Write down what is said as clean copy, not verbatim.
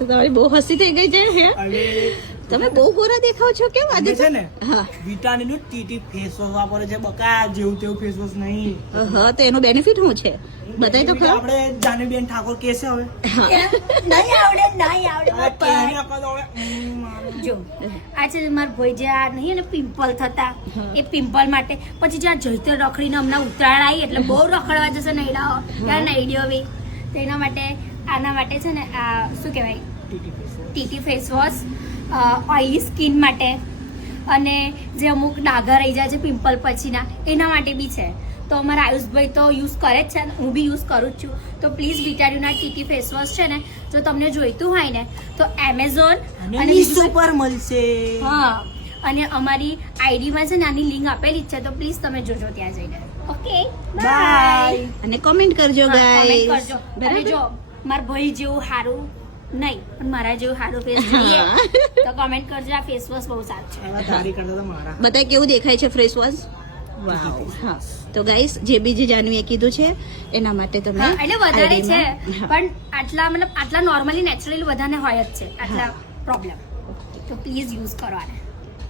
તમારી બહુ હસી થઈ ગઈ છે હે તમે બહુ ગોરા દેખાવ છો કેમ આજે છે ને હા વિટામિન નું ટીટી ફેસ વોશ વાપરે છે બકા જેવું તેવું ફેસ વોશ નહીં હા તો એનો બેનિફિટ શું છે બતાવી તો ખરા આપણે જાનવીબેન ઠાકોર કે છે હવે નહીં આવડે અરે કેને અકલ હવે જો આ છે મારા ભાઈ જે આ નહીં ને પિમ્પલ થતા એ પિમ્પલ માટે પછી જ્યાં જઈતે રખડીને હમણાં ઉત્તરાયણ આવી એટલે બહુ રખડવા જશે નૈડાઓ ત્યાં નૈડીઓ બી તો એના માટે આના માટે છે ને આ શું કહેવાય TT face wash oily skin માટે અને જે અમુક ડાઘા રહી જાય છે પિમ્પલ પછીના એના માટે બી છે તો અમારા આયુષભાઈ તો યુઝ કરે જ છે હું બી યુઝ કરું જ છું તો પ્લીઝ વિટામિનના ટીટી ફેસ વોશ છે ને જો તમને જોઈતું હોય ને તો એમેઝોન અને મીશો પર મળશે હા અને અમારી આઈડીમાં છે ને આની લિંક આપેલી જ છે તો પ્લીઝ તમે જોજો ત્યાં જઈને ઓકે બાય અને કોમેન્ટ કરજો કમેન્ટ ગાઈસ કરજો અને જો મારા ભાઈ જેવું સારું નહીં પણ મારા જેવું સારું ફેસ જોઈએ તો કમેન્ટ કરજો આ ફેસ વોશ બહુ સારું છે હવે તારી કરતા તો મારા બતાય કેવું દેખાય છે ફેસ વોશ વાવ હા તો ગાઈસ જે બીજી જાનવીએ કીધું છે એના માટે તમે હા એટલે વધારે ID છે માં- પણ આટલા નોર્મલી નેચરલી બધાને હોય જ છે આટલા પ્રોબ્લેમ તો પ્લીઝ યુઝ કરો આને